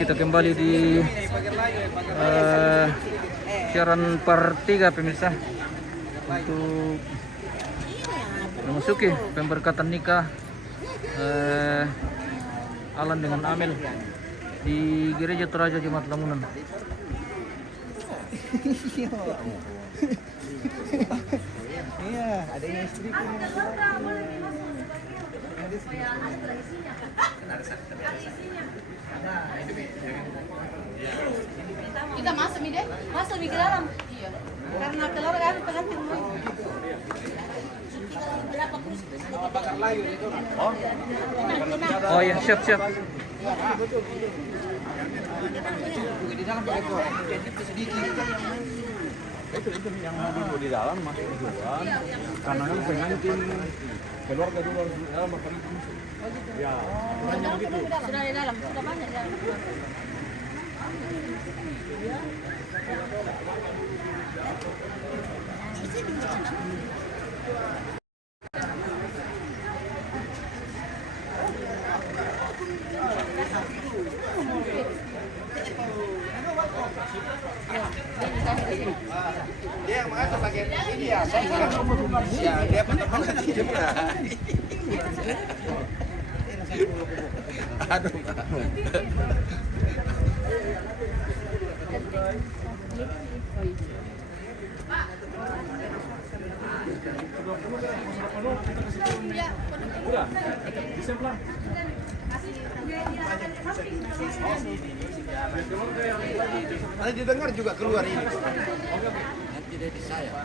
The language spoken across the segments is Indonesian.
Kita kembali di siaran part 3 pemirsa untuk memasuki pemberkatan nikah Alan dengan Amel di Gereja Toraja Jemaat Lamunan. Iya, adanya istriku. Kita masuk nih deh, masuk lebih ke dalam. Iya. Karena telur kan pegang semua. Oh ya, siap. Di dalam pakai kuah. Sedikit. Itu yang mau di dalam masuk duluan. Karena kan pengantin keluarga dulu harus di dalam makan itu. Ya, banyak gitu. Sudah di dalam, sudah banyak di dalam. Dia yang mengatur bagian ini ya, saya ya dia teman juga. Aduh. Nanti didengar juga keluar ini. Nanti dari saya.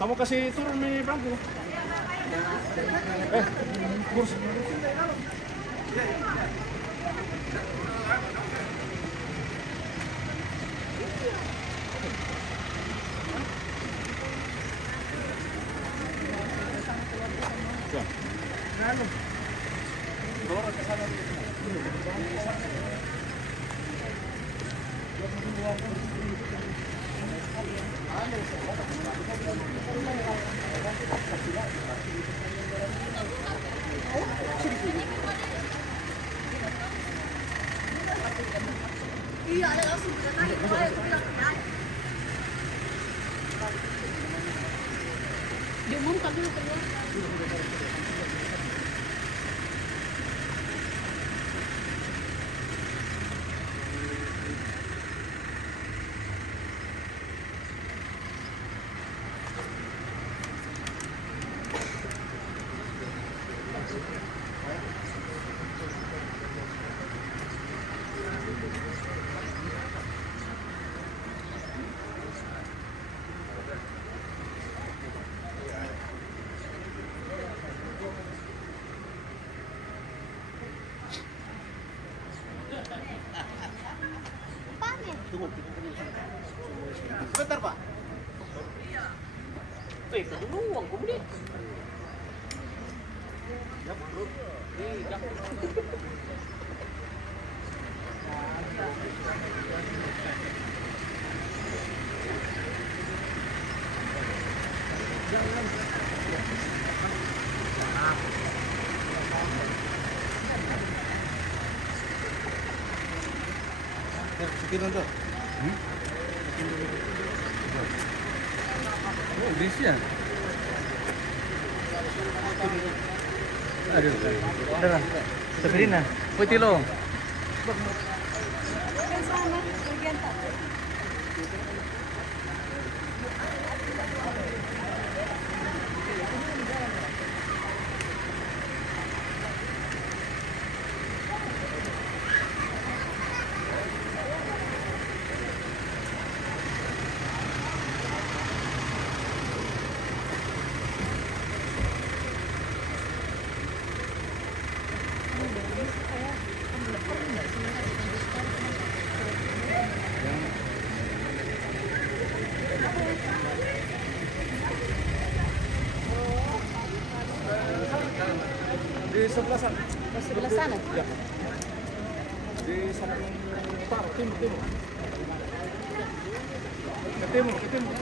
Kamu kasih turun nih bangku. Kursi. Iya, ada langsung kita tanya, aku bilang tidak. Diumumkan dulu keluar. Bentar, Pak. Itu dulu uang kemudian. Bikin untuk. Oh, bisa. Aduh. Udah. Sabrina, putih lo. Kan sana, bagian tak. Di sebelah sana. Sebelah sana. Ya. Di samping utara, timur. Ke timur. Ke timur.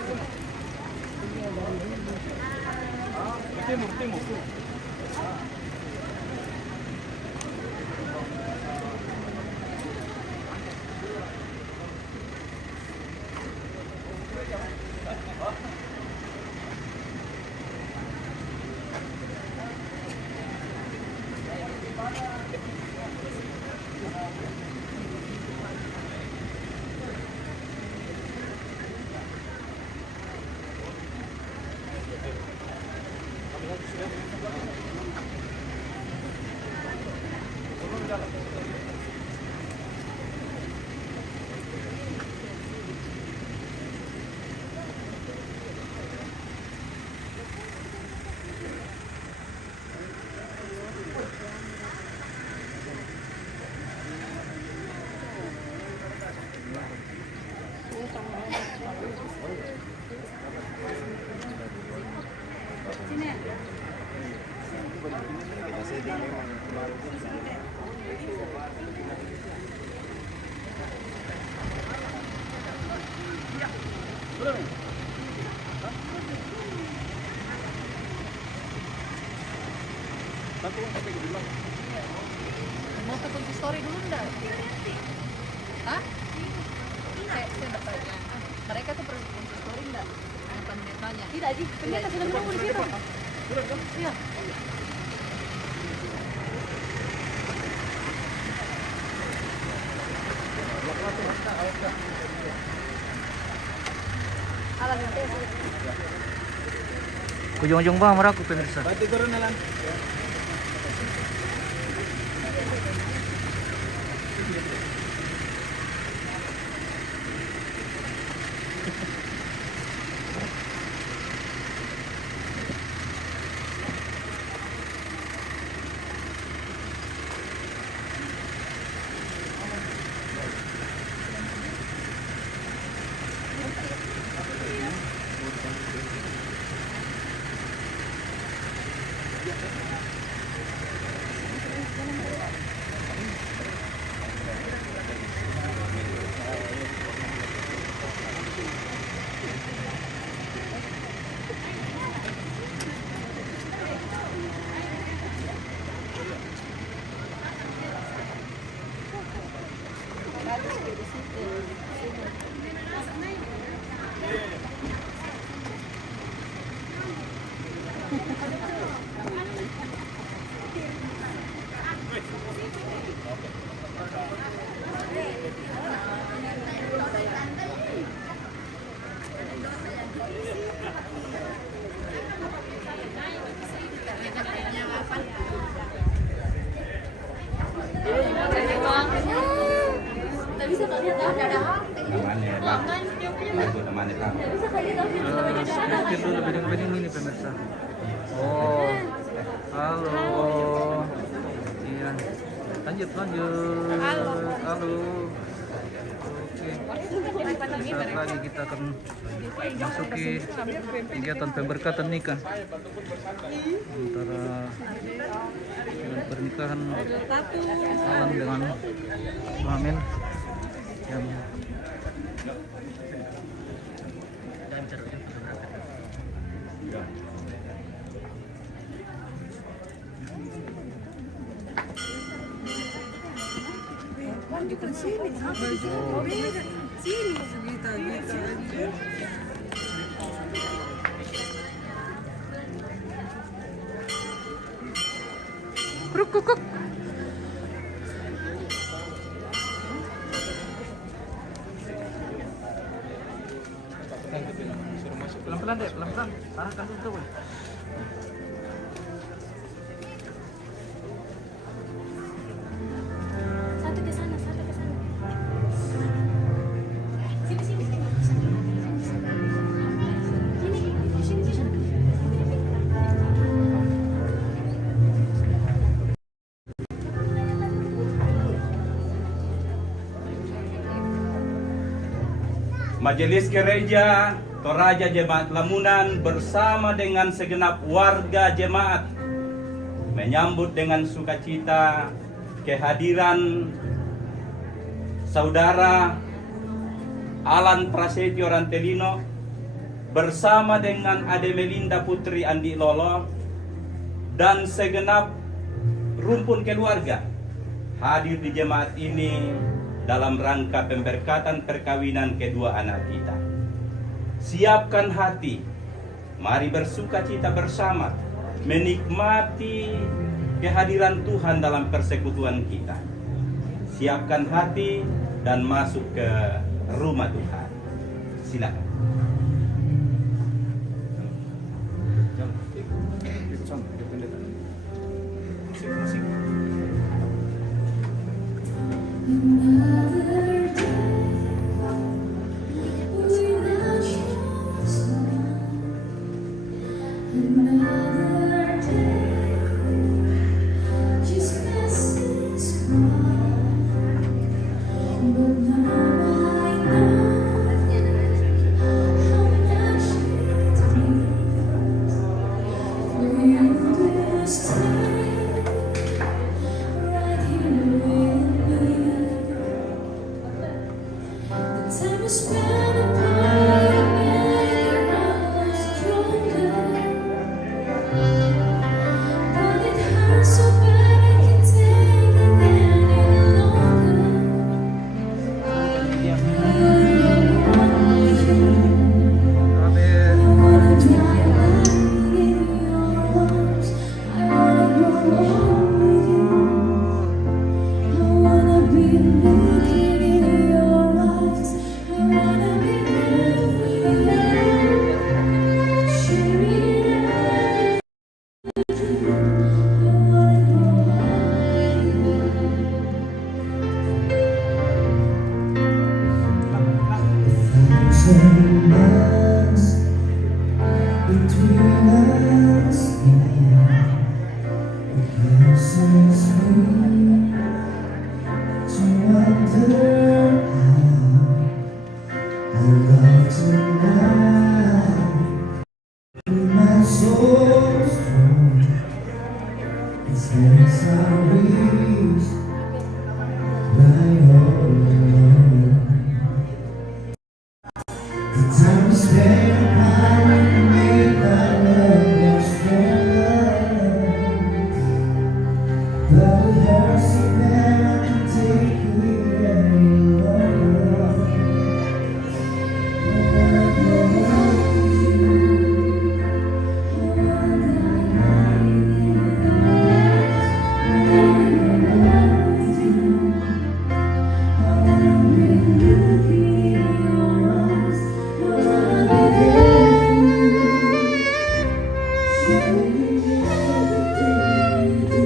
Mau ke kunci story dulu enggak? Hah? Saya dapat. Mereka tuh perlu kunci story enggak? Yang pendetanya. Tidak, Ji. Pendeta sudah menunggu di situ. Iya. Alah, nanti. Ujung-ujung bawah meraku pemirsa. Berarti turun Alan. Sedikit dulu bening-bening ini pemirsa. Oh, halo. Iya. Lanjut. Halo. Oke. Saat lagi kita akan masuki kegiatan pemberkatan nikah antara pernikahan Alan dengan Amin yang Kruk. Pelan-pelan deh, pelan-pelan. Arahkan dulu. Sampai ke sana. Sini. Majelis Gereja Toraja Jemaat Lamunan bersama dengan segenap warga jemaat menyambut dengan sukacita kehadiran saudara Alan Prasetyo Rantelino bersama dengan Ade Melinda Putri Andi Lolo dan segenap rumpun keluarga hadir di jemaat ini dalam rangka pemberkatan perkawinan kedua anak kita. Siapkan hati, mari bersukacita bersama, menikmati kehadiran Tuhan dalam persekutuan kita. Siapkan hati dan masuk ke rumah Tuhan. Silakan. Time is spent apart again, I was stronger. But it hurts so bad I can't take it any longer. I wanna dry out in your arms. I wanna grow old with you. I wanna be looking in your eyes. I wanna be there with you. Sharing everything. I wanna grow between us, it causes me to wonder how I love tonight. With my soul strong, it stands I reach right on. The time is spent apart with me, I love you stronger. But it hurts so bad I can't take it any longer. I wanna go on with you. I wanna die in your arms. I wanna go on with you. I wanna be looking in your eyes. I wanna be there with you. Sharing everything you do.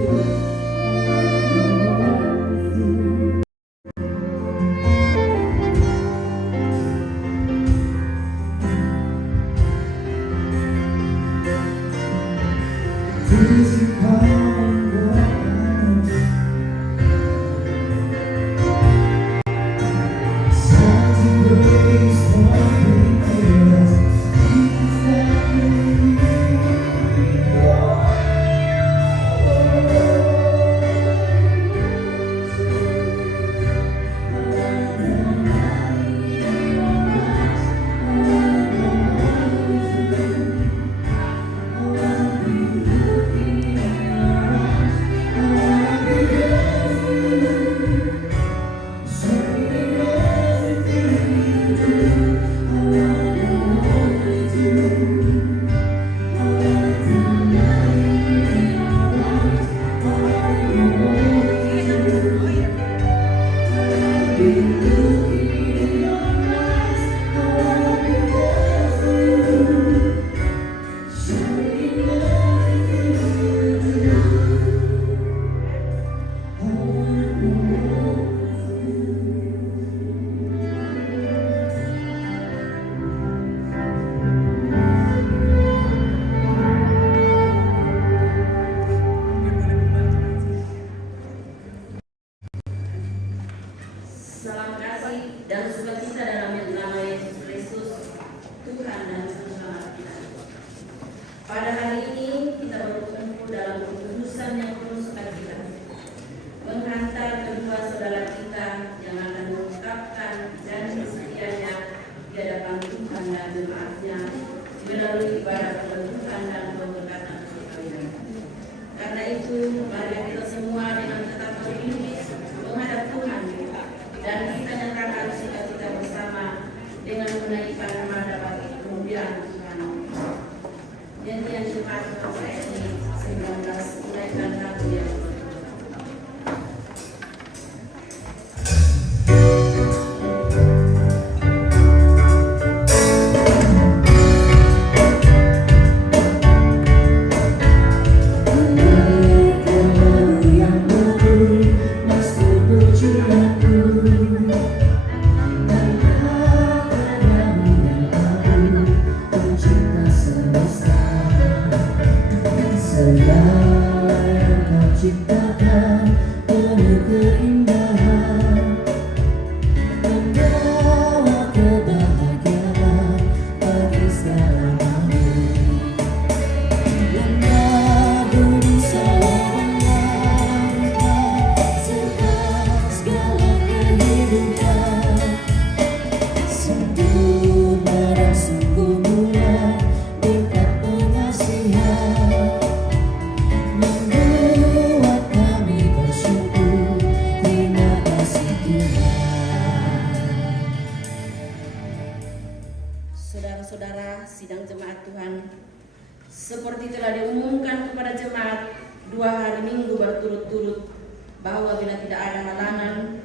bahwa bila tidak ada halangan,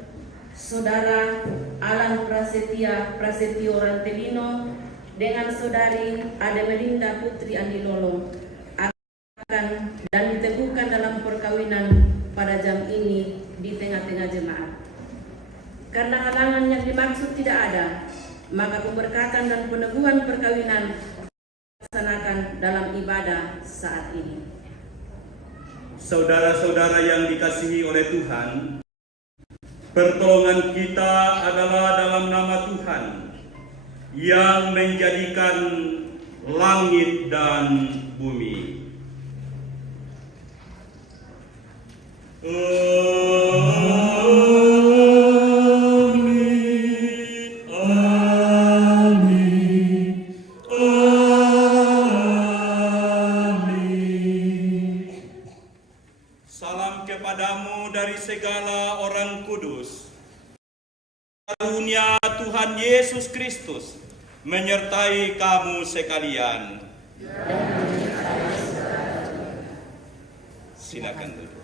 Saudara Alan Prasetyo Rantelino dengan Saudari Ademelinda Putri Andilolo akan dan diteguhkan dalam perkawinan pada jam ini di tengah-tengah jemaat. Karena halangan yang dimaksud tidak ada, maka pemberkatan dan peneguhan perkawinan dilaksanakan dalam ibadah saat ini. Saudara-saudara yang dikasihi oleh Tuhan, pertolongan kita adalah dalam nama Tuhan yang menjadikan langit dan bumi. Salam kepadamu dari segala orang kudus. Karunia Tuhan Yesus Kristus menyertai kamu sekalian. Silakan duduk.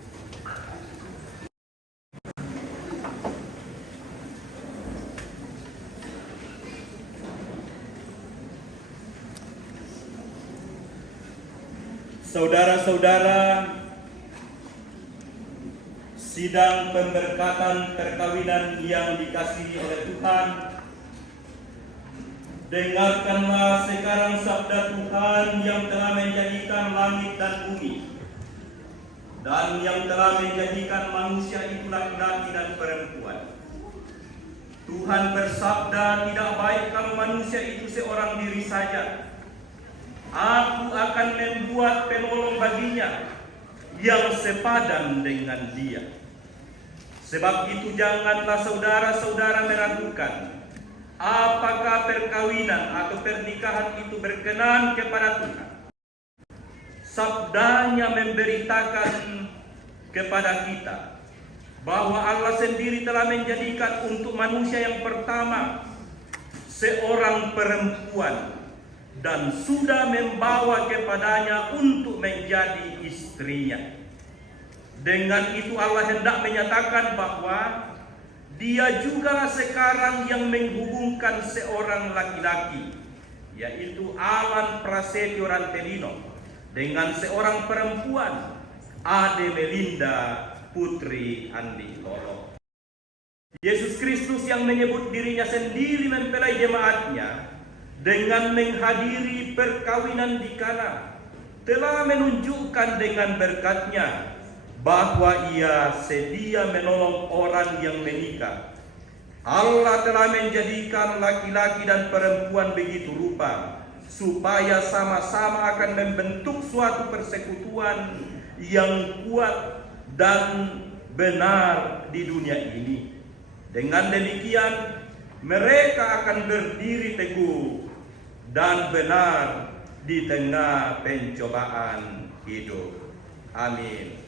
Saudara-saudara, sidang pemberkatan perkawinan yang dikasihi oleh Tuhan, dengarkanlah sekarang sabda Tuhan yang telah menjadikan langit dan bumi, dan yang telah menjadikan manusia itu laki-laki dan perempuan. Tuhan bersabda, tidak baik kalau manusia itu seorang diri saja. Aku akan membuat penolong baginya yang sepadan dengan dia. Sebab itu janganlah saudara-saudara meragukan apakah perkawinan atau pernikahan itu berkenan kepada Tuhan. Sabdanya memberitakan kepada kita bahwa Allah sendiri telah menjadikan untuk manusia yang pertama seorang perempuan dan sudah membawa kepadanya untuk menjadi istrinya. Dengan itu Allah hendak menyatakan bahwa Dia jugalah sekarang yang menghubungkan seorang laki-laki, yaitu Alan Prasetyo Rantelino, dengan seorang perempuan, Ademelinda Putri Andilolo. Yesus Kristus yang menyebut dirinya sendiri mempelai jemaatnya dengan menghadiri perkawinan di Kana, telah menunjukkan dengan berkatnya bahwa Ia sedia menolong orang yang menikah. Allah telah menjadikan laki-laki dan perempuan begitu rupa supaya sama-sama akan membentuk suatu persekutuan yang kuat dan benar di dunia ini. Dengan demikian mereka akan berdiri teguh dan benar di tengah pencobaan hidup. Amin.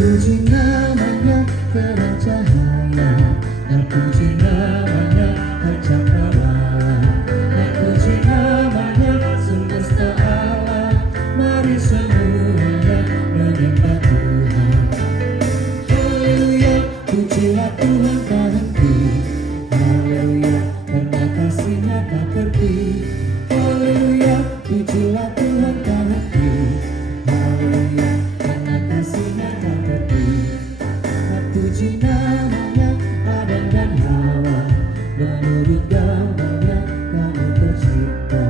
Puji namanya terang cahaya, dan puji namanya tercakaplah. Puji namanya semesta alam, mari semuanya menyembah Tuhan. Haleluya, pujilah Tuhan tak henti. Haleluya, karena kasih-Nya tak pergi. Haleluya, pujilah Tuhan tak henti. Haleluya, karena kasih-Nya tak pergi. Puji namanya Adam dan Hawa, menurut gambarnya kamu tercipta.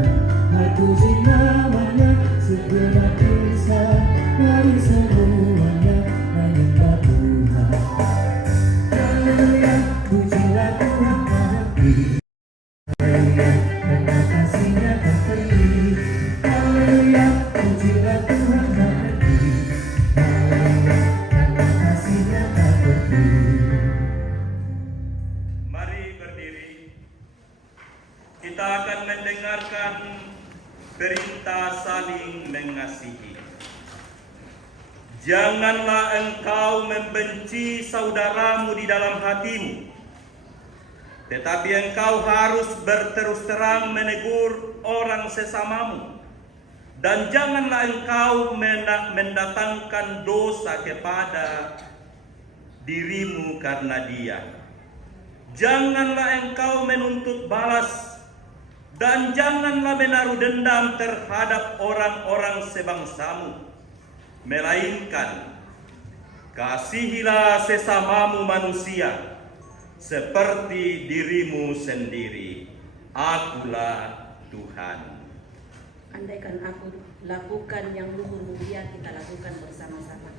Puji namanya segenap insan, mari semuanya menyembah Tuhan. Haleluya, pujilah Tuhan tak henti. Haleluya, karena kasih-Nya tak pergi. Haleluya, pujilah Tuhan tak henti. Haleluya, karena kasih-Nya tak pergi. Mari berdiri. Kita akan mendengarkan perintah saling mengasihi. Janganlah engkau membenci saudaramu di dalam hatimu, tetapi engkau harus berterus terang menegur orang sesamamu. Dan janganlah engkau mendatangkan dosa kepada dirimu karena dia. Janganlah engkau menuntut balas, dan janganlah menaruh dendam terhadap orang-orang sebangsamu. Melainkan kasihilah sesamamu manusia seperti dirimu sendiri. Akulah Tuhan. Andaikan aku lakukan yang luhur mulia, kita lakukan bersama-sama.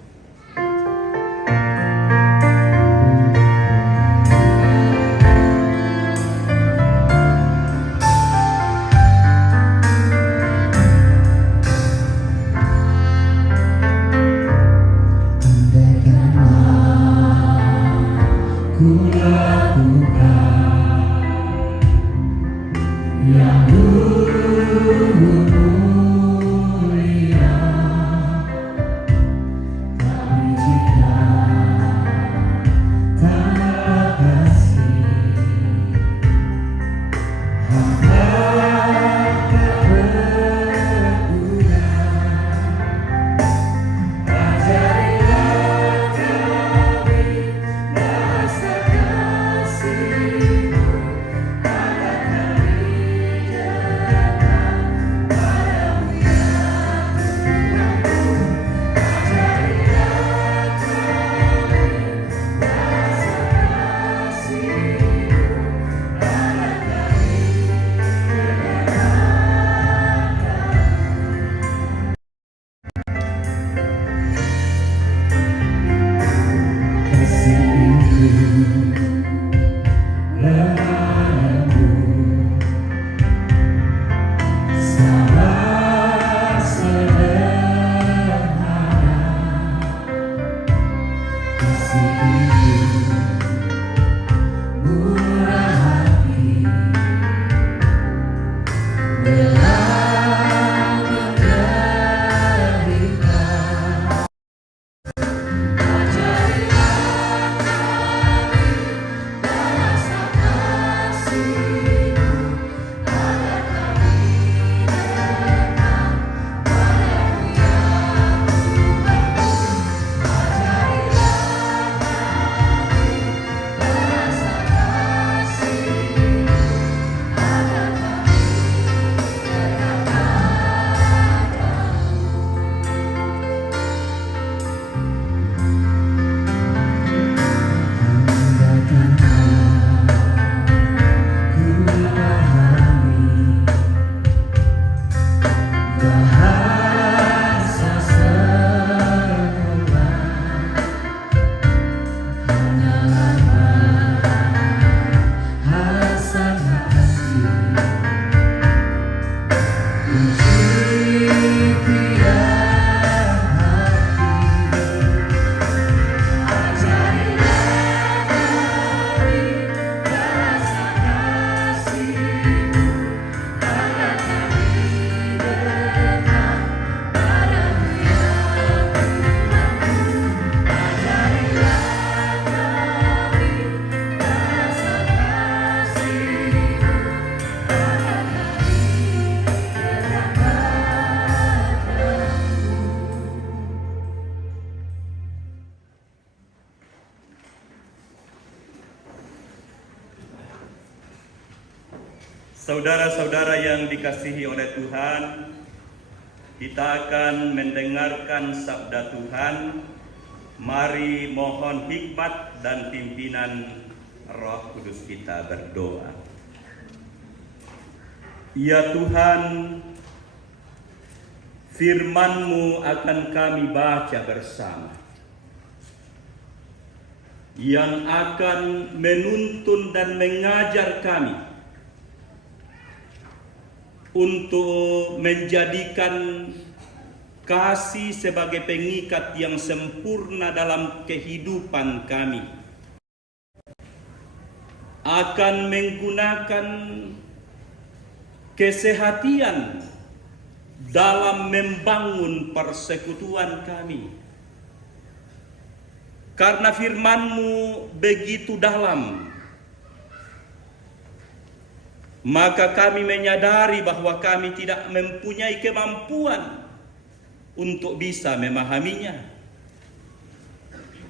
Saudara-saudara yang dikasihi oleh Tuhan, kita akan mendengarkan sabda Tuhan. Mari mohon hikmat dan pimpinan Roh Kudus kita berdoa. Ya Tuhan, firman-Mu akan kami baca bersama, yang akan menuntun dan mengajar kami untuk menjadikan kasih sebagai pengikat yang sempurna dalam kehidupan kami, akan menggunakan kesehatan dalam membangun persekutuan kami, karena firman-Mu begitu dalam, maka kami menyadari bahwa kami tidak mempunyai kemampuan untuk bisa memahaminya.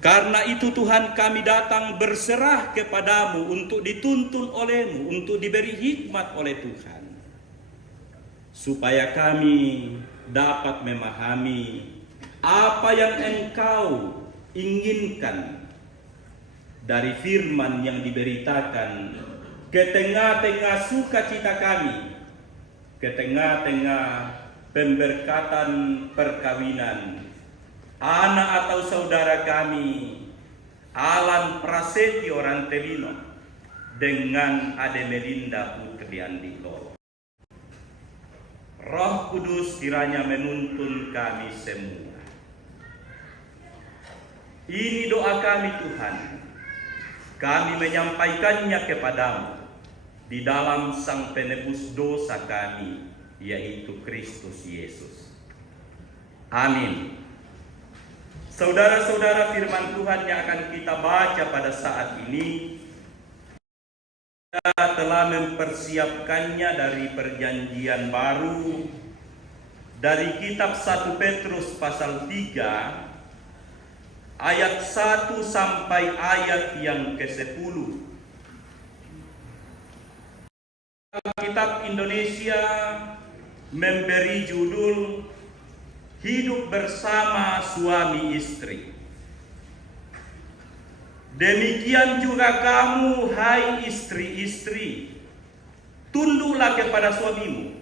Karena itu Tuhan, kami datang berserah kepadamu untuk dituntun oleh-Mu, untuk diberi hikmat oleh Tuhan, supaya kami dapat memahami apa yang Engkau inginkan dari firman yang diberitakan ke tengah-tengah sukacita kami, ke tengah-tengah pemberkatan perkawinan anak atau saudara kami, Alan Prasetyo Rantelino dengan Ademelinda Putri Andilolo. Roh Kudus kiranya menuntun kami semua. Ini doa kami Tuhan. Kami menyampaikannya kepadamu di dalam Sang Penebus dosa kami, yaitu Kristus Yesus. Amin. Saudara-saudara, firman Tuhan yang akan kita baca pada saat ini, kita telah mempersiapkannya dari perjanjian baru, dari kitab 1 Petrus pasal 3, ayat 1 sampai ayat yang ke-10. Kitab Indonesia memberi judul Hidup Bersama Suami Istri. Demikian juga kamu, hai istri-istri, tunduklah kepada suamimu,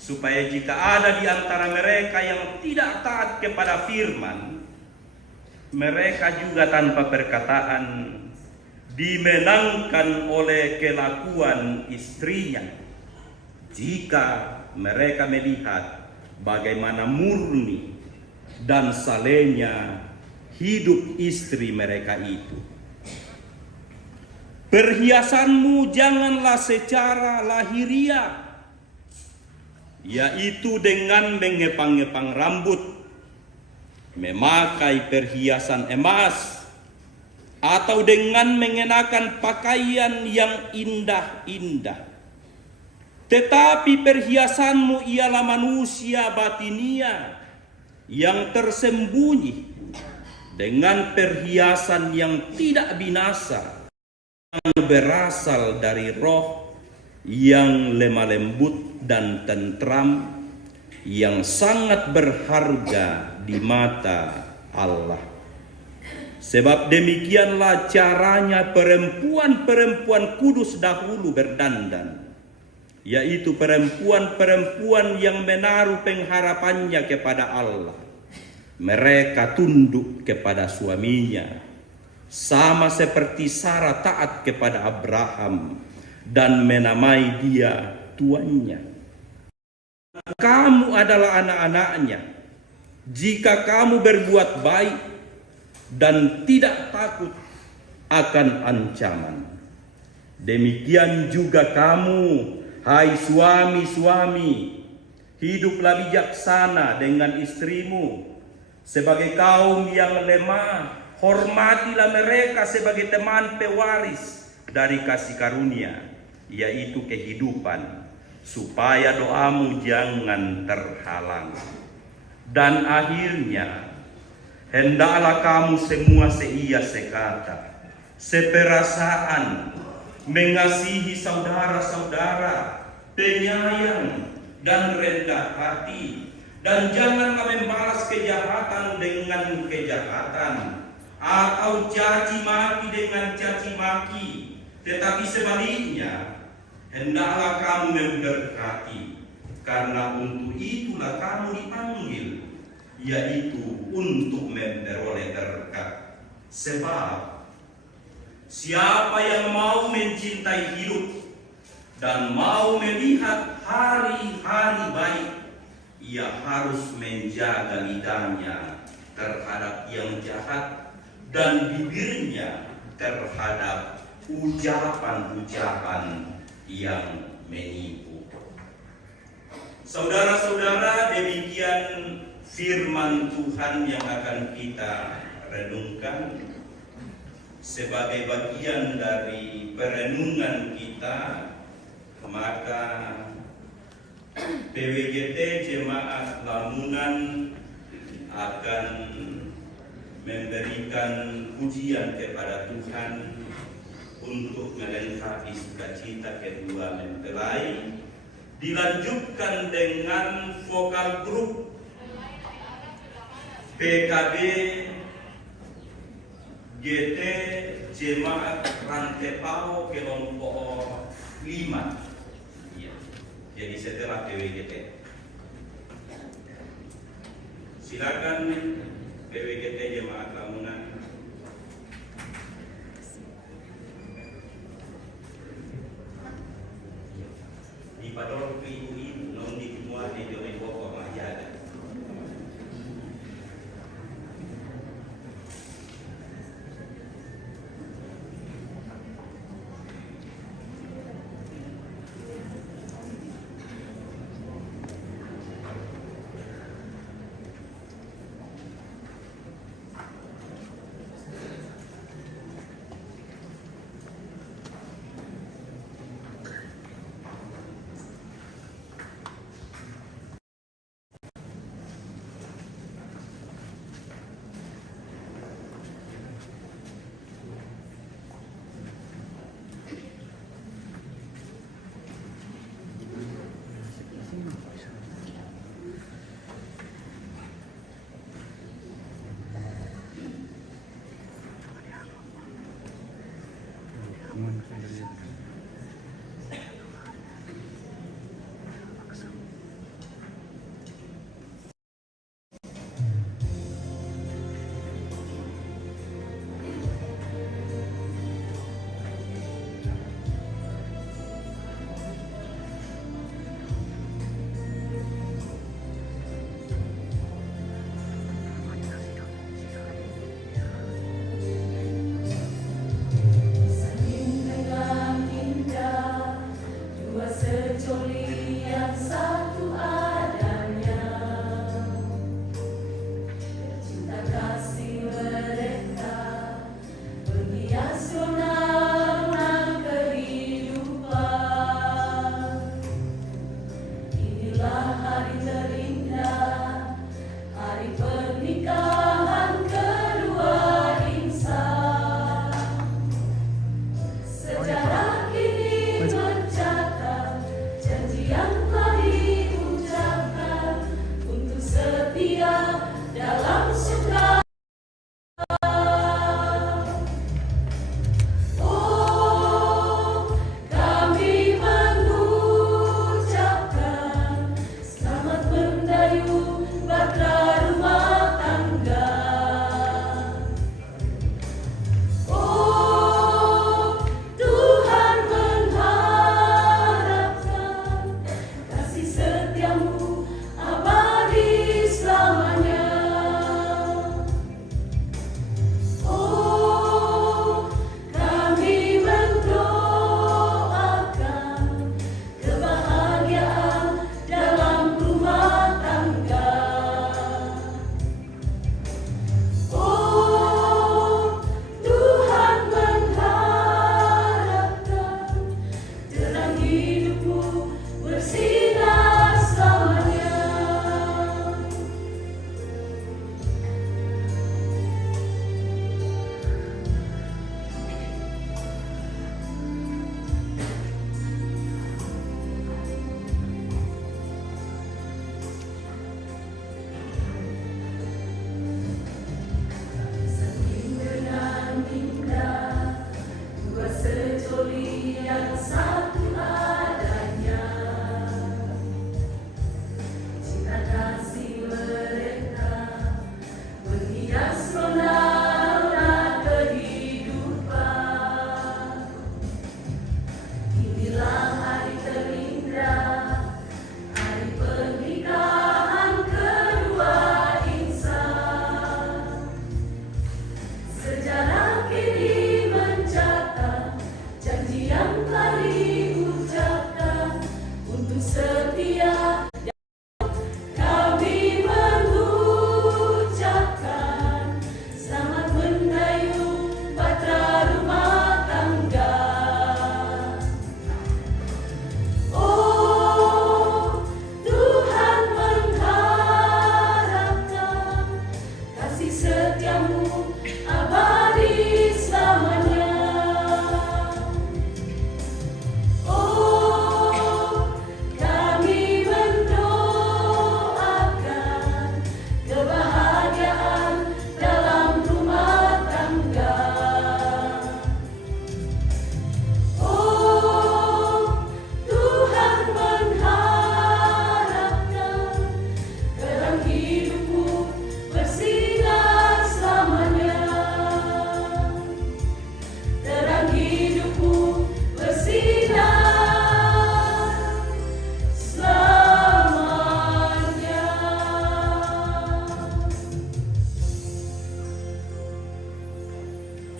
supaya jika ada di antara mereka yang tidak taat kepada firman, mereka juga tanpa perkataan dimenangkan oleh kelakuan istrinya, jika mereka melihat bagaimana murni dan salehnya hidup istri mereka itu. Perhiasanmu janganlah secara lahiriah, yaitu dengan mengepang-ngepang rambut, memakai perhiasan emas, atau dengan mengenakan pakaian yang indah-indah. Tetapi perhiasanmu ialah manusia batinia yang tersembunyi dengan perhiasan yang tidak binasa, yang berasal dari roh yang lemah lembut dan tentram, yang sangat berharga di mata Allah. Sebab demikianlah caranya perempuan-perempuan kudus dahulu berdandan, yaitu perempuan-perempuan yang menaruh pengharapannya kepada Allah. Mereka tunduk kepada suaminya, sama seperti Sarah taat kepada Abraham dan menamai dia tuannya. Kamu adalah anak-anaknya jika kamu berbuat baik dan tidak takut akan ancaman. Demikian juga kamu, hai suami-suami, hiduplah bijaksana dengan istrimu sebagai kaum yang lemah. Hormatilah mereka sebagai teman pewaris dari kasih karunia, yaitu kehidupan, supaya doamu jangan terhalang. Dan akhirnya, hendaklah kamu semua seia sekata, seperasaan, mengasihi saudara-saudara, penyayang dan rendah hati, dan janganlah membalas kejahatan dengan kejahatan, atau caci maki dengan caci maki, tetapi sebaliknya hendaklah kamu memberkati, karena untuk itulah kamu dipanggil, yaitu untuk memperoleh berkat. Sebab siapa yang mau mencintai hidup dan mau melihat hari-hari baik, ia harus menjaga lidahnya terhadap yang jahat dan bibirnya terhadap ucapan-ucapan yang menipu. Saudara-saudara, demikian firman Tuhan yang akan kita renungkan sebagai bagian dari perenungan kita, maka PWGT Jemaat Lamunan akan memberikan pujian kepada Tuhan untuk melengkapi sukacita kedua mempelai, dilanjutkan dengan vokal grup PKB GT Jemaat Rantepao kelompok 5. Ya. Jadi setelah PWGT, silakan PWGT Jemaat Lamunan. Di padol ibu-ibu non di semua di joni pokok mahjada.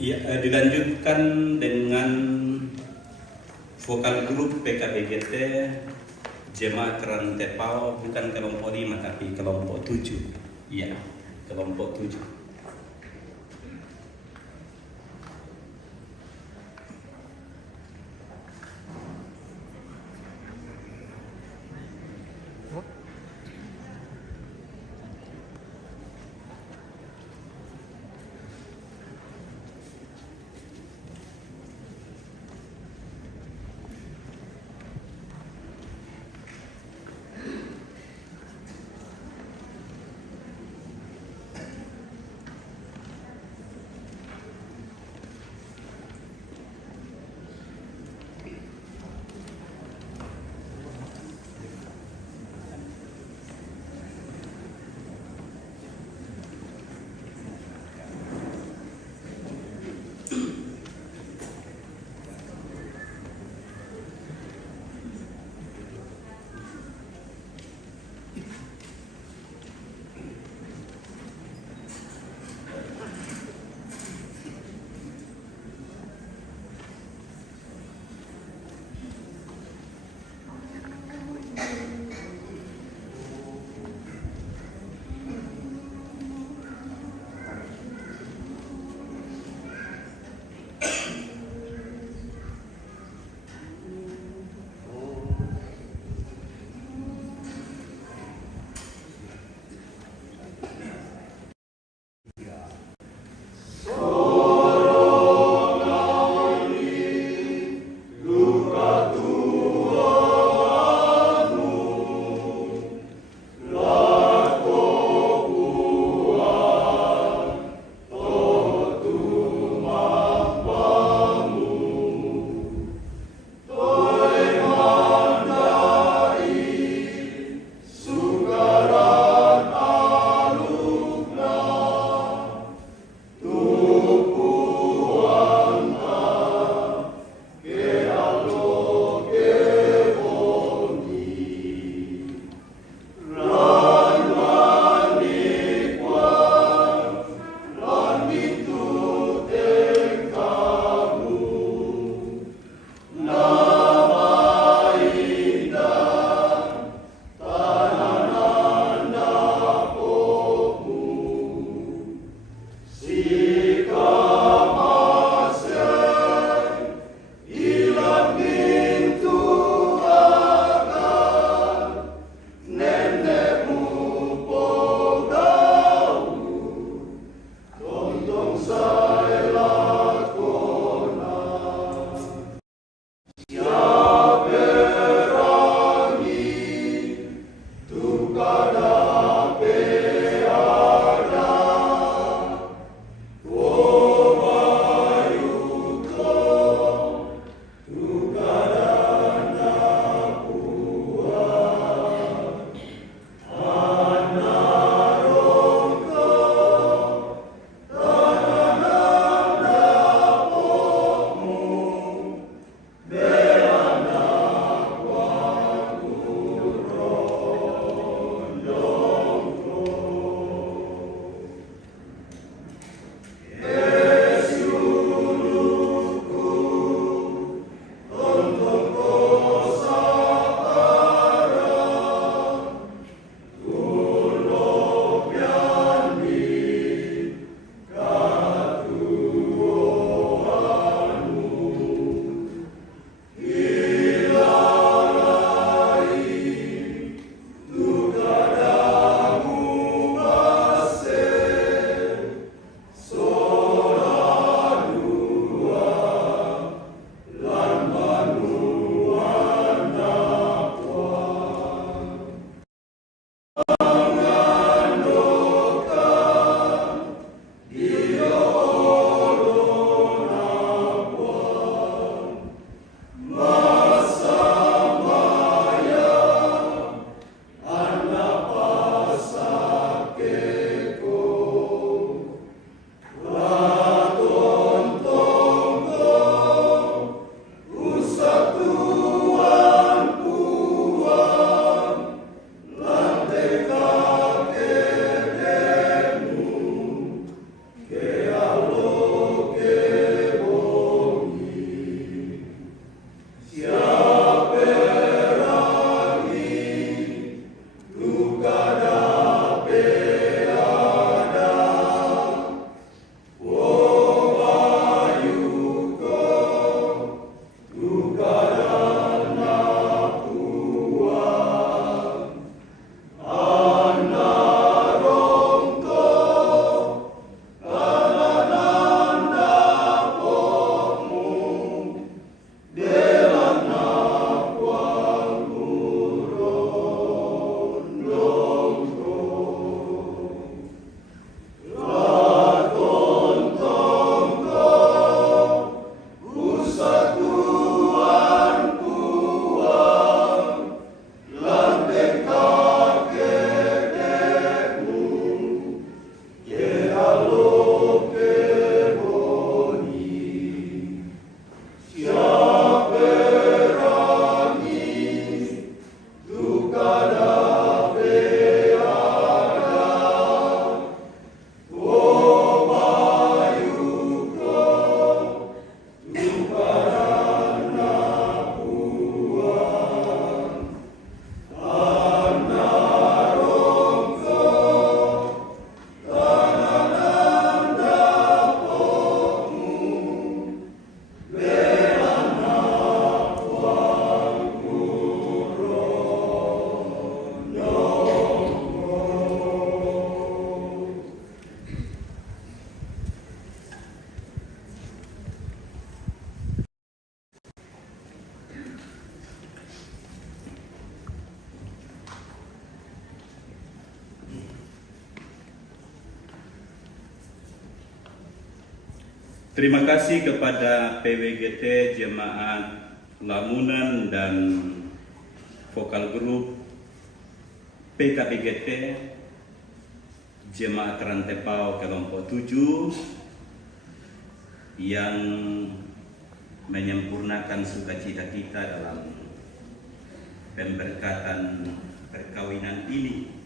Ya, dilanjutkan dengan vokal grup PKBGT Jemaat Rantepau, bukan kelompok 5 tapi kelompok 7. Iya, kelompok 7. Terima kasih kepada PWGT Jemaat Lamunan dan Vokal Grup PKBGT Jemaat Rantepau kelompok 7 yang menyempurnakan sukacita kita dalam pemberkatan perkawinan ini.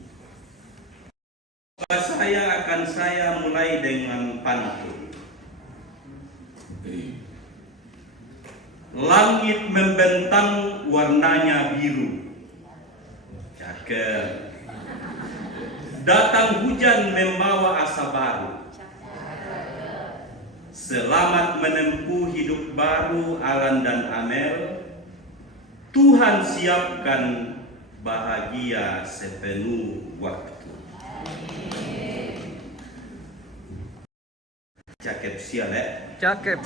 Saya mulai dengan pantun. Langit membentang warnanya biru. Cakep. Datang hujan membawa asa baru. Selamat menempuh hidup baru Alan dan Amel. Tuhan siapkan bahagia sepenuh waktu. Cakep sial ya. Cakep.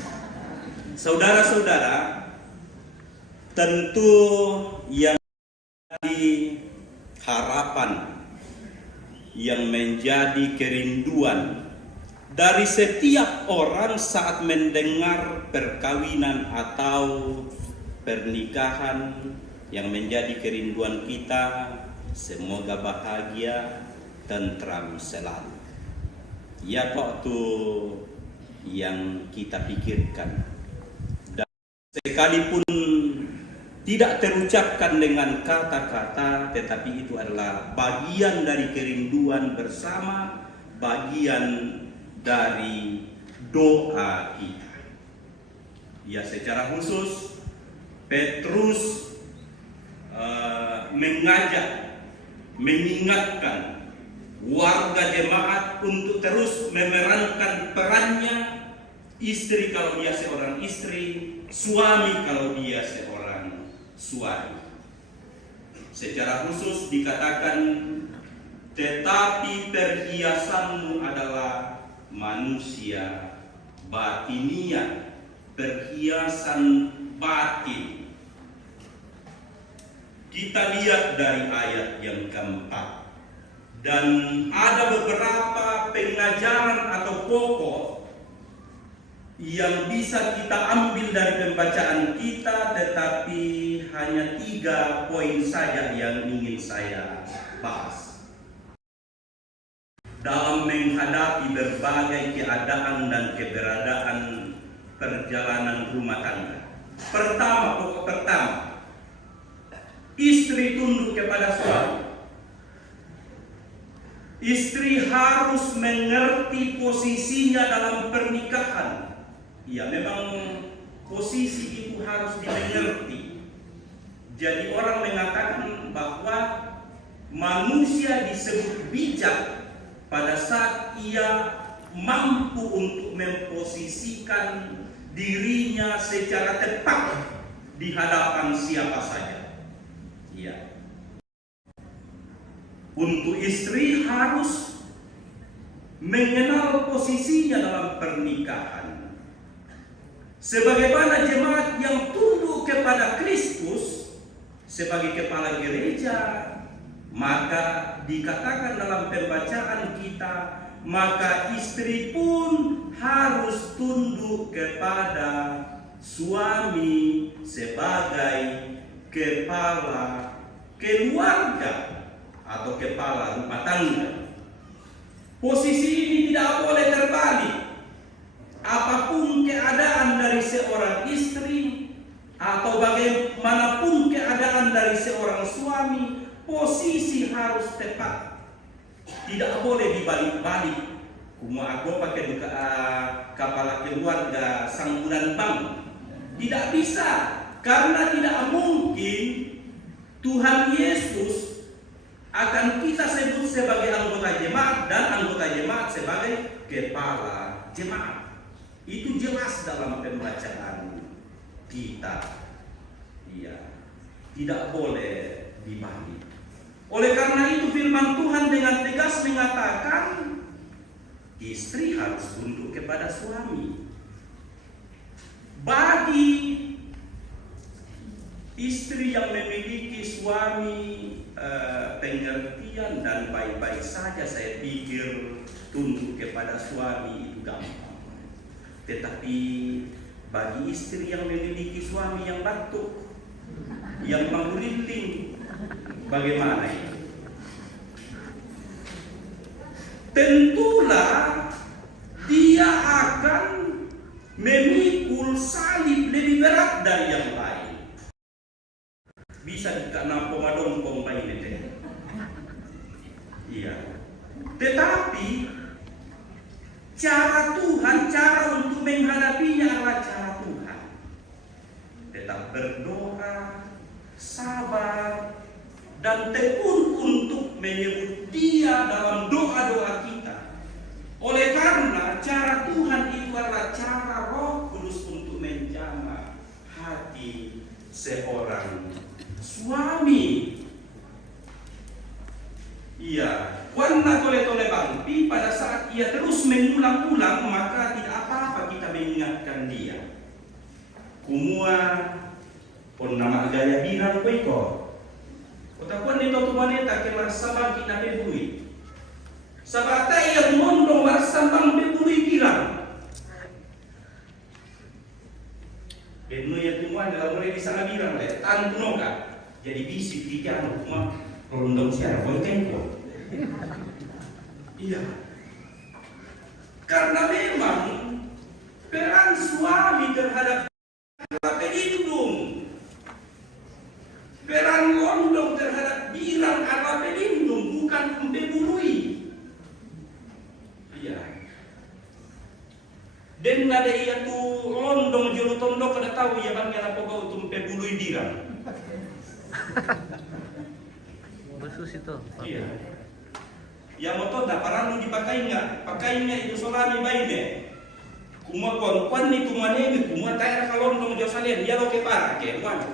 Saudara-saudara, tentu yang menjadi harapan, yang menjadi kerinduan dari setiap orang saat mendengar perkawinan atau pernikahan, yang menjadi kerinduan kita, semoga bahagia, tentram selalu. Ya kok tuh yang kita pikirkan. Dan sekalipun tidak terucapkan dengan kata-kata, tetapi itu adalah bagian dari kerinduan bersama, bagian dari doa kita. Ya, secara khusus Petrus mengajak, mengingatkan warga jemaat untuk terus memerankan perannya, istri kalau dia seorang istri, suami kalau dia seorang suami. Secara khusus dikatakan, tetapi perhiasanmu adalah manusia batinia, perhiasan batin. Kita lihat dari ayat yang keempat. Dan ada beberapa pengajaran atau pokok yang bisa kita ambil dari pembacaan kita, tetapi hanya 3 poin saja yang ingin saya bahas. Dalam menghadapi berbagai keadaan dan keberadaan perjalanan rumah tangga. Pokok pertama, istri tunduk kepada suami. Istri harus mengerti posisinya dalam pernikahan. Ya, memang posisi itu harus dimengerti. Jadi orang mengatakan bahwa manusia disebut bijak pada saat ia mampu untuk memposisikan dirinya secara tepat di hadapan siapa saja. Ya. Untuk istri harus mengenal posisinya dalam pernikahan. Sebagaimana jemaat yang tunduk kepada Kristus sebagai kepala gereja, maka dikatakan dalam pembacaan kita, maka istri pun harus tunduk kepada suami sebagai kepala keluarga atau kepala rumah tangga. Posisi ini tidak boleh terbalik. Apapun keadaan dari seorang istri atau bagaimanapun keadaan dari seorang suami, posisi harus tepat. Tidak boleh dibalik-balik. Kuma aku pakai kepala keluarga sang bulan bang. Tidak bisa, karena tidak mungkin Tuhan Yesus akan kita sebut sebagai anggota jemaat dan anggota jemaat sebagai kepala jemaat. Itu jelas dalam pembacaan kita. Iya, tidak boleh dibalik. Oleh karena itu firman Tuhan dengan tegas mengatakan istri harus tunduk kepada suami. Bagi istri yang memiliki suami pengertian dan baik-baik saja, saya pikir tunduk kepada suami itu gampang. Tetapi bagi istri yang memiliki suami yang batuk, yang menggulinting, bagaimana ini? Tentulah dia akan memikul salib lebih berat dari yang lain. Bisa dikatakan pomadongkong bayi ini. Iya. Tetapi cara Tuhan, cara untuk menghadapinya adalah cara Tuhan. Tetap berdoa, sabar, dan tekun untuk menyebut Dia dalam doa-doa kita. Oleh karena cara Tuhan itu adalah cara Roh Kudus untuk menjamah hati seorang suami. Iya, warna tole-tole bangpi pada saat ia terus mengulang-ulang, maka tidak apa-apa kita mengingatkan dia. Kumua pun nama gaya bilang koiko. Utakuan nito tumaneta ke marsabang kita bebui. Sabata ia mondong marsabang bebui bilang. Benu yang tumuan dalam mulai bisa bilang le, tantunoka. Jadi bisik tiga rumah rondong siapa kontenko. Iya. Karena memang peran suami terhadap pelindung, peran londong terhadap bilang ala pelindung, bukan pembebului. Iya. Dan ada ia tu londong juru tondok kada tahu ya bang yang apa kau tu pembebului dirang. Khusus itu. Iya. Yang motor tak parang dipakai nggak? Pakainya itu solami baine. Kumua kon ni kumane kumua tayar kalondong jo salian dia lo ke para ke mana?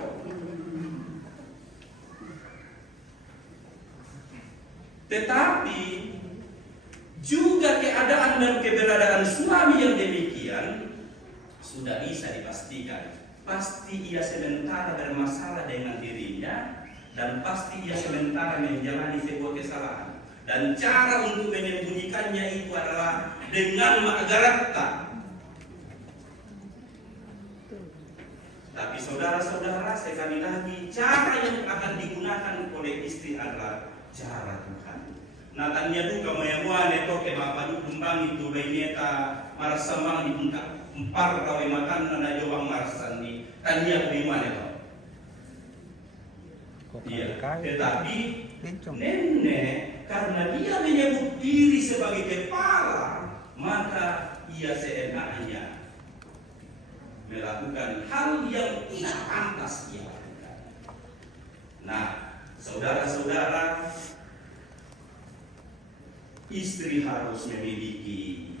Tetapi juga keadaan dan keberadaan suami yang demikian sudah bisa dipastikan. Pasti ia sementara bermasalah dengan dirinya dan pasti ia sementara menjalani sebuah kesalahan. Dan cara untuk menyembunyikannya itu adalah dengan ma'garata. Tapi saudara-saudara, sekali lagi cara yang akan digunakan oleh istri adalah cara Tuhan. Nah, tanya duka mayamuan itu ke bapak kembang itu baineta marasamang diungkap empar rawe makan na jawang marasan di tanya kuiman itu. Iya, tetapi nenek karena dia menyebut diri sebagai kepala, maka ia seenaknya melakukan hal yang tidak pantas ia lakukan. Nah, saudara-saudara, istri harus memiliki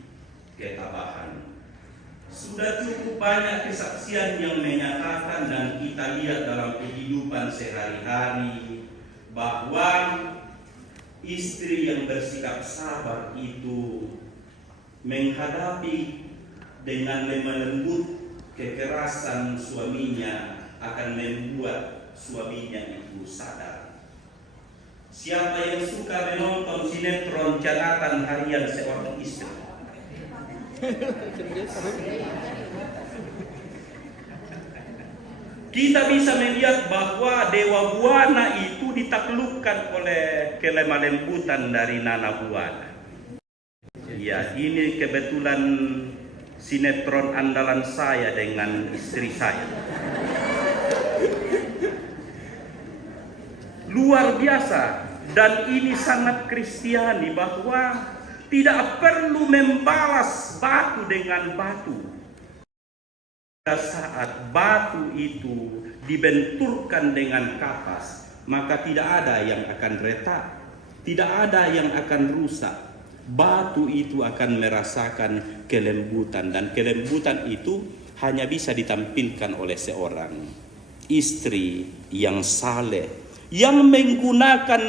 ketabahan. Sudah cukup banyak kesaksian yang menyatakan dan kita lihat dalam kehidupan sehari-hari bahwa istri yang bersikap sabar itu menghadapi dengan lemah lembut kekerasan suaminya akan membuat suaminya itu sadar. Siapa yang suka menonton sinetron catatan harian seorang istri? Kita bisa melihat bahwa Dewa Buana itu ditaklukkan oleh kelemah lembutan dari Nana Buana. Ya, ini kebetulan sinetron andalan saya dengan istri saya. Luar biasa, dan ini sangat Kristiani bahwa tidak perlu membalas batu dengan batu. Pada saat batu itu dibenturkan dengan kapas, maka tidak ada yang akan retak, tidak ada yang akan rusak. Batu itu akan merasakan kelembutan, dan kelembutan itu hanya bisa ditampilkan oleh seorang istri yang saleh, yang menggunakan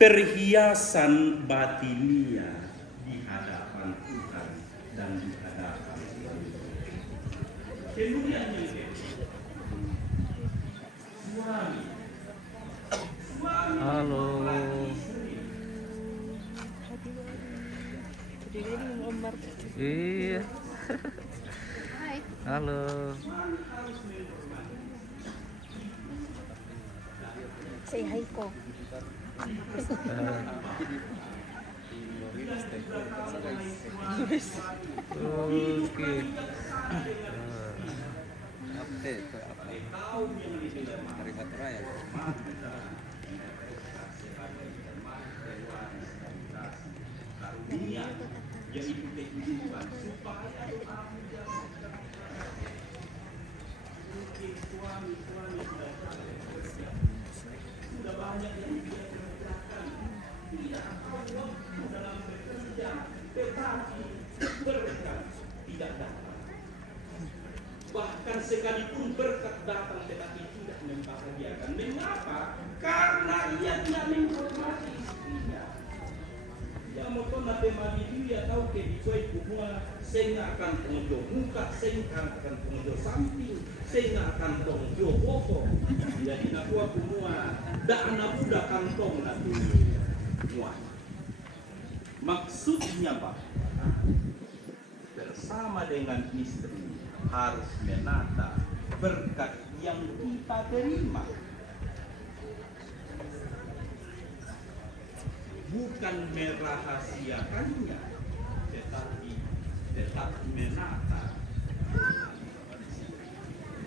perhiasan batinia di hadapan Tuhan dan di hadapan kemudian suami. Halo. Iya. Halo. Say hi ko. Oke. Bahkan sekalipun berkat datang tetapi tidak membahagiakan. Mengapa? Karena ia tidak menghormati istrinya. Yang mau nabe mali dia tahu ke dikoi kumua sehingga akan tongjo muka, sehingga akan tongjo samping, sehingga akan tongjo boko. Jadi nakua kumua dak anak budak kantong natu semua. Maksudnya Pak, bersama dengan istri harus menata berkat yang kita terima, bukan merahasiakannya, tetapi tetap menata.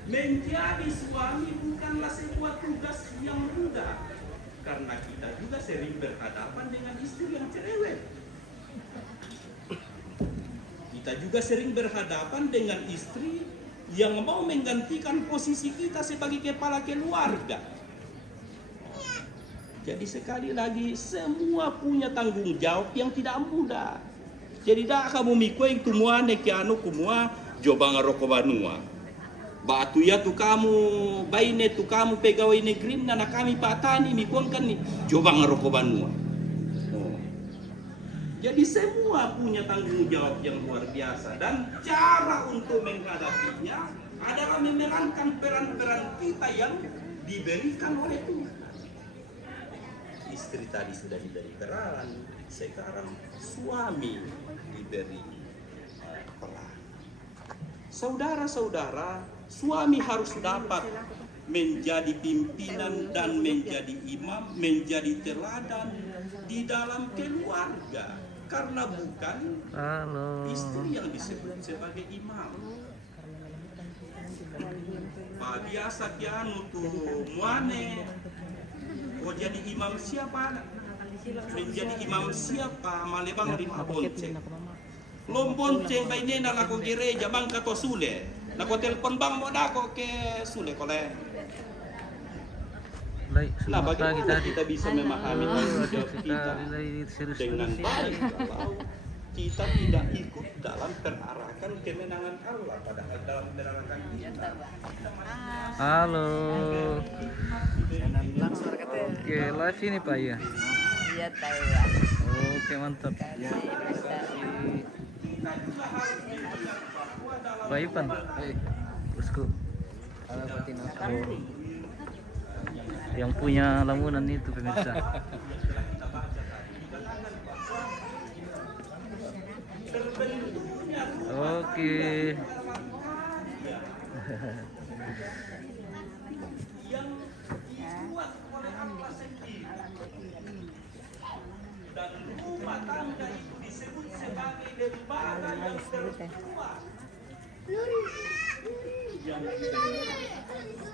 Menjadi suami bukanlah sebuah tugas yang mudah, karena kita juga sering berhadapan dengan istri yang cerewet. Kita juga sering berhadapan dengan istri yang mau menggantikan posisi kita sebagai kepala keluarga. Jadi sekali lagi semua punya tanggung jawab yang tidak mudah. Jadi dah kamu mikoing tumua nekiano kumua joba ngaroko banua. Batu ya tu kamu baine tu kamu pegawai negeri nana kami patani mikoing kan ni joba ngaroko banua. Jadi semua punya tanggung jawab yang luar biasa, dan cara untuk menghadapinya adalah memerankan peran-peran kita yang diberikan oleh Tuhan. Istri tadi sudah diberi peran, sekarang suami diberi peran. Saudara-saudara, suami harus dapat menjadi pimpinan dan menjadi imam, menjadi teladan di dalam keluarga. Karena bukan istri yang disebut sebagai imam. Pak biasa kianu tuh muane, oh jadi imam siapa? Menjadi imam siapa? Malebang lima bonceng. Lom bonceng baine na lako gereja bang kato sule. Lako telepon bang mo dako ke sule kole. Nah, bagaimana kita bisa memahami tanggung jawab kita dengan baik kalau kita tidak ikut dalam perarakan kemenangan Allah, padahal dalam perarakan kita. Halo. Oke, live ini Pak ya. Iya tahu ya. Oke, mantap. Pak Ipan. Bosku. Yang punya lamunan itu pemirsa. Oke. Yang dibuat oleh Allah sendiri, dan rumah tangga itu disebut sebagai lembaga yang terkuat. Yang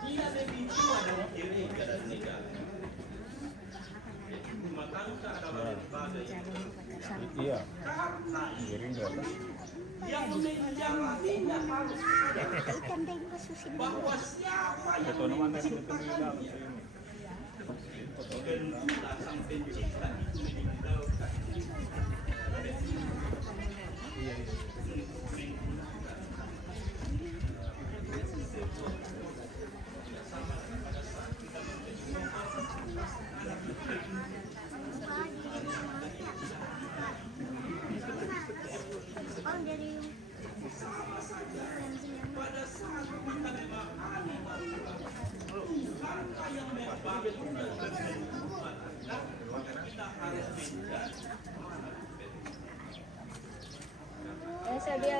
dia lebih tua dari gereja dan negara. Jadi rumah tangga adalah lembaga yang terkuat. Iya. Karena yang menjalaninya harus bahwa siapa yang menciptakannya dan pula sang pencipta itu meninggalkan pada saat kita memahami Tuhan yang membangun maka kita harus menjadi Saya dia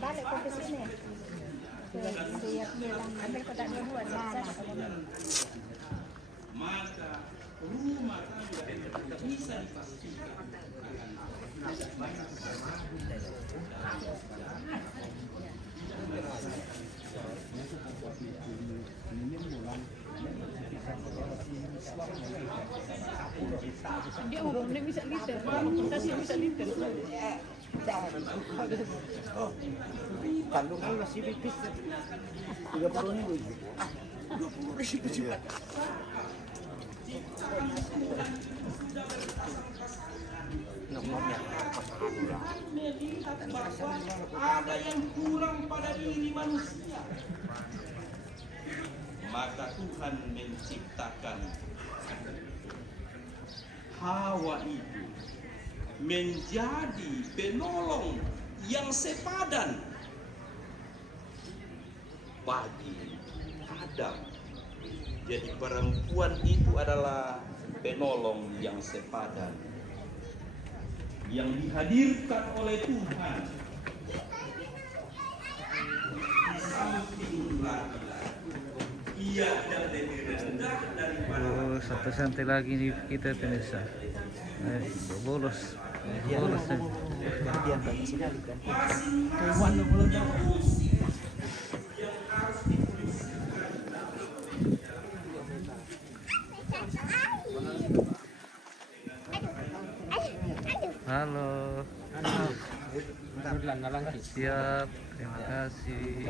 balik ke sini. Ambil kotak dua-dua. maka rumah tangga bisa dipastikan akan banyak Dia mau bisa liter, kasih bisa liter. Kandungan masih tipis. 30.000. 20.000 juga. melihat bahwa ada yang kurang pada diri manusia, maka Tuhan menciptakan Hawa itu menjadi penolong yang sepadan bagi Adam. Jadi perempuan itu adalah penolong yang sepadan yang dihadirkan oleh Tuhan di samping laki-laki. Ia dan lebih rendah daripada Satu santai lagi nih kita pemirsa. Bolos. Bolos. Gantian bagi sekali kan. masing-masing fungsi yang harus dituliskan. Halo. Siap. Terima kasih.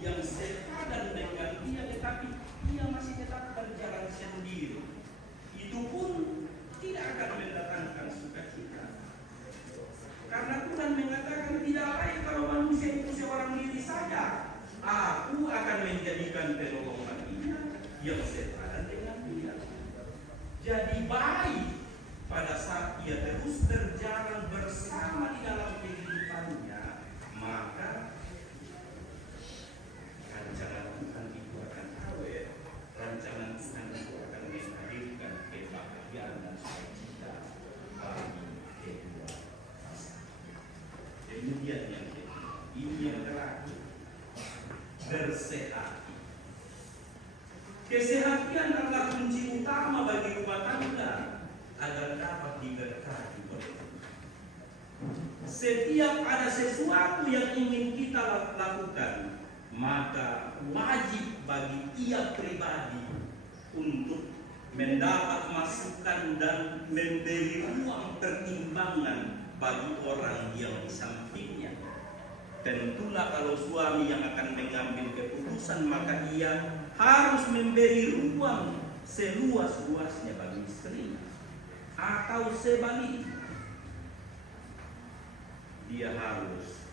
Yang sepadan dengan dia, tetapi dia masih tetap berjalan sendiri, itu pun tidak akan mendatangkan sukacita. Karena Tuhan mengatakan tidak baik kalau manusia itu seorang diri saja. Aku akan menjadikan penolong baginya yang sepadan dengan dia. Jadi baik pada saat ia terus berjalan bersama di dalam kehidupannya, maka rancangan Tuhan itu akan awet. Rancangan Tuhan itu akan menghadirkan kebahagiaan dan sukacita bagi kedua pasangan. Kemudian yang kedua, ini yang terakhir, bersehat. Kesehatan adalah kunci utama bagi rumah tangga agar dapat diberkati oleh Tuhan. Setiap ada sesuatu yang ingin kita lakukan, maka wajib bagi ia pribadi untuk mendapat masukan dan memberi ruang pertimbangan bagi orang yang di sampingnya. Tentulah kalau suami yang akan mengambil keputusan, maka ia harus memberi ruang seluas-luasnya bagi istri, atau sebaliknya dia harus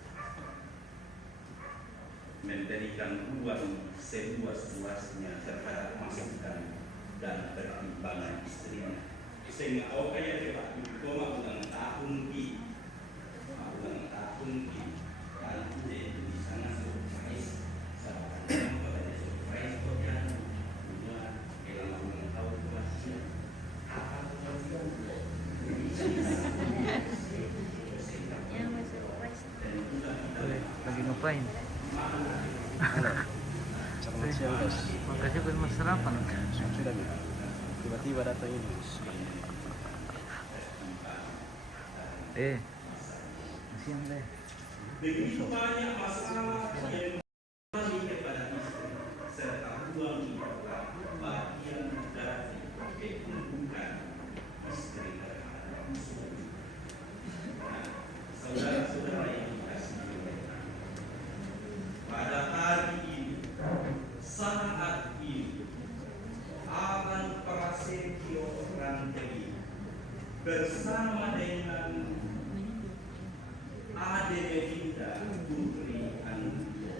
memberikan ruang seluas-luasnya terhadap masukan dan pertimbangan istrinya. Sehingga kayak Pak Koma ulang tahun ki, ulang tahun ki, kalau dia itu di sana surprise, sahabat pada surprise kok yang punya kelang ulang tahun itu masih apa Lagi ngapain? Selamat siang guys. Makasih buat mas sarapan. Sudah nih. Tiba-tiba datang ini. Siang deh. begitu banyak masalah yang kembali kepada istri, serta suami adalah bagian dari kehidupan istri terhadap suami. Nah, saudara-saudara yang dikasihi oleh Tuhan, pada hari ini, saat ini, Alan Prasetyo Ranteli bersama dengan Ade Melinda Putri Andito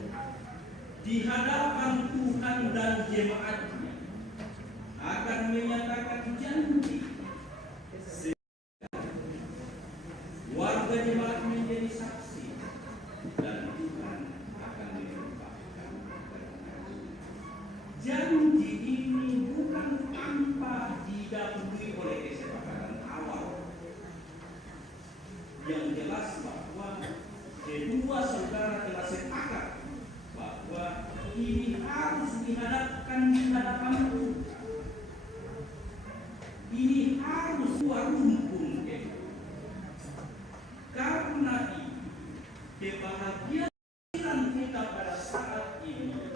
di hadapan Tuhan dan jemaatnya akan menyatakan janji warga jemaat menjadi saksi dan Tuhan akan melimpahkan dihadapkan di hadapanku. Ini harus rumpun karena kebahagiaan kita pada saat ini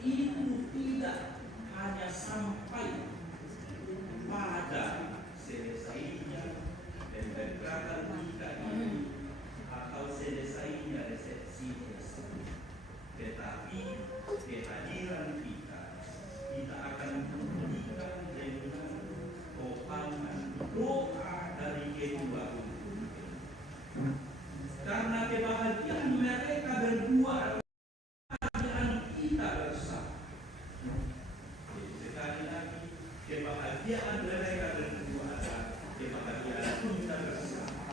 itu tidak hanya sampai pada selesainya pemberkatan kita ini atau selesainya resepsi tersebut, tetapi kehadiran kita akan memberikan dengan topangan doa dari kedua unsur. Karena kebahagiaan mereka berdua adalah kebahagiaan kita bersama. Jadi sekali lagi, kebahagiaan mereka berdua adalah kebahagiaan kita bersama.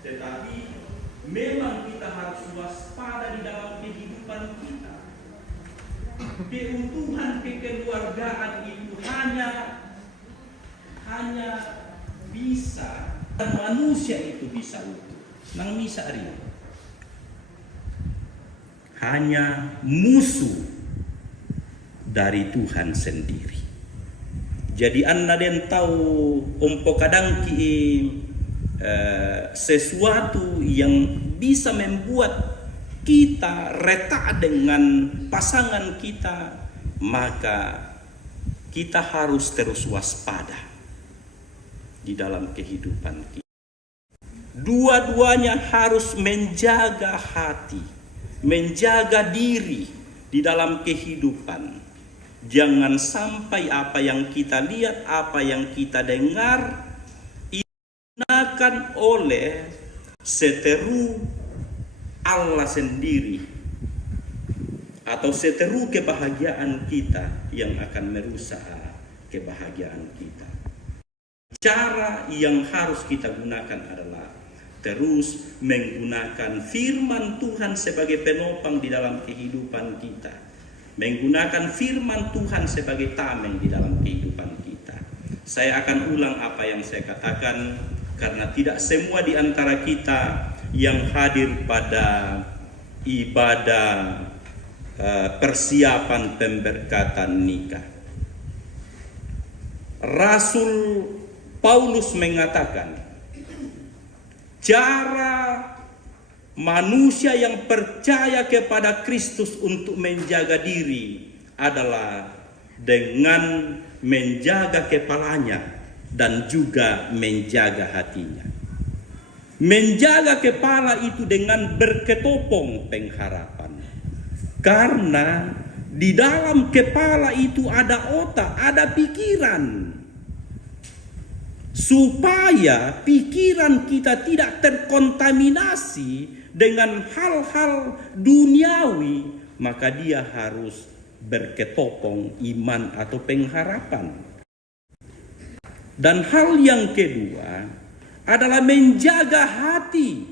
Tetapi memang kita harus waspada di dalam kehidupan kita. Keutuhan kekeluargaan itu hanya bisa manusia itu bisa utuh. Nang misa ari. Hanya musuh dari Tuhan sendiri. Jadi anda den tahu ompo kadang sesuatu yang bisa membuat kita retak dengan pasangan kita, maka kita harus terus waspada di dalam kehidupan kita. Dua-duanya harus menjaga hati, menjaga diri di dalam kehidupan. Jangan sampai apa yang kita lihat, apa yang kita dengar digunakan oleh seteru Allah sendiri atau seteru kebahagiaan kita yang akan merusak kebahagiaan kita. Cara yang harus kita gunakan adalah terus menggunakan firman Tuhan sebagai penopang di dalam kehidupan kita. Menggunakan firman Tuhan sebagai tameng di dalam kehidupan kita. Saya akan ulang apa yang saya katakan karena tidak semua di antara kita yang hadir pada ibadah persiapan pemberkatan nikah. Rasul Paulus mengatakan, cara manusia yang percaya kepada Kristus untuk menjaga diri adalah dengan menjaga kepalanya dan juga menjaga hatinya. Menjaga kepala itu dengan berketopong pengharapan. Karena di dalam kepala itu ada otak, ada pikiran. Supaya pikiran kita tidak terkontaminasi dengan hal-hal duniawi, maka dia harus berketopong iman atau pengharapan. Dan hal yang kedua adalah menjaga hati.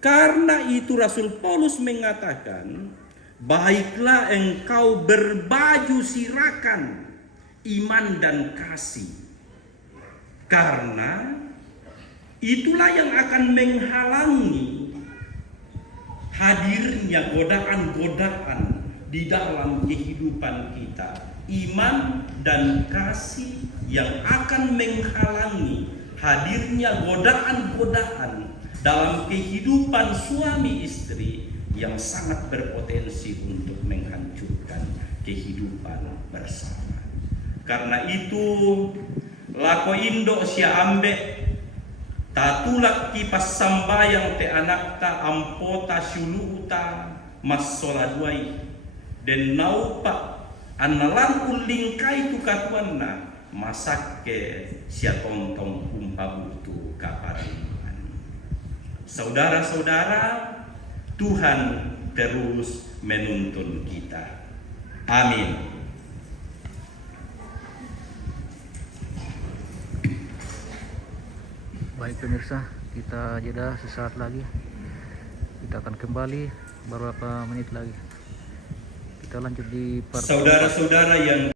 Karena itu Rasul Paulus mengatakan, baiklah engkau berbaju sirakan iman dan kasih. Karena itulah yang akan menghalangi hadirnya godaan-godaan di dalam kehidupan kita. Iman dan kasih yang akan menghalangi hadirnya godaan-godaan dalam kehidupan suami istri yang sangat berpotensi untuk menghancurkan kehidupan bersama. Karena itu lako indo sia ambek tatulak kipas sambayang te anakta ampota syuluta masoladuai den naupa analan ulingkai tu katuanna masakke sia tontong umpabutu kaparingan. Saudara-saudara, Tuhan terus menuntun kita. Amin. Baik pemirsa, kita jeda sesaat lagi. Kita akan kembali beberapa menit lagi. Kita lanjut di part. Saudara-saudara yang